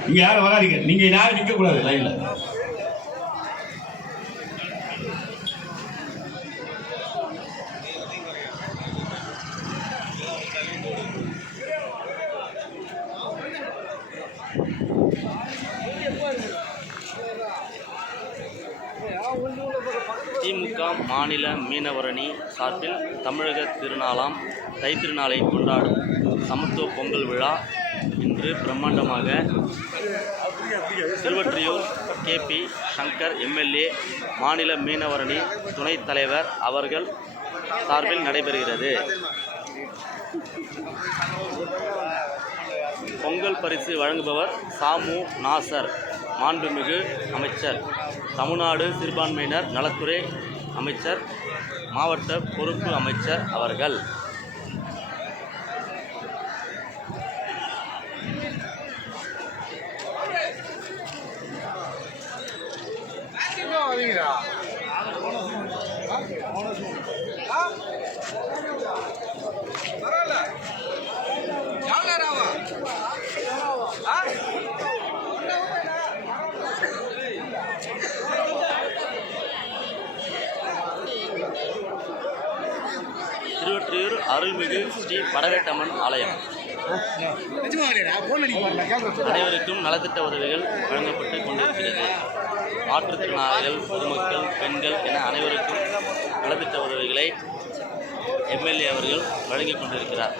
நீங்க யாரும் வராதீங்க. நீங்க யாரும் நிக்க கூடாது லைன்ல திமுக மாநில மீனவரணி சார்பில் தமிழக திருநாளாம் தைத்திருநாளை கொண்டாடும் சமத்துவ பொங்கல் விழா இன்று பிரம்மாண்டமாக திருவற்றியூர் கேபி சங்கர் எம்எல்ஏ மாநில மீனவரணி துணைத் தலைவர் அவர்கள் சார்பில் நடைபெறுகிறது. பொங்கல் பரிசு வழங்குபவர் சாமு நாசர் மாண்புமிகு அமைச்சர். தமிழ்நாடு சிறுபான்மையினர் நலத்துறை அமைச்சர் மாவட்ட பொறுப்பு அமைச்சர் அவர்கள். திருவற்றியூர் அருள்மிகு ஸ்ரீ படவேட்டம்மன் ஆலயம். அனைவருக்கும் நலத்திட்ட உதவிகள் வழங்கப்பட்டு கொண்டிருக்கிறது. மாற்றுத்திறனாளிகள் பொதுமக்கள் பெண்கள் என அனைவருக்கும் நலத்திட்ட உதவிகளை எம்எல்ஏ அவர்கள் வழங்கிக் கொண்டிருக்கிறார்.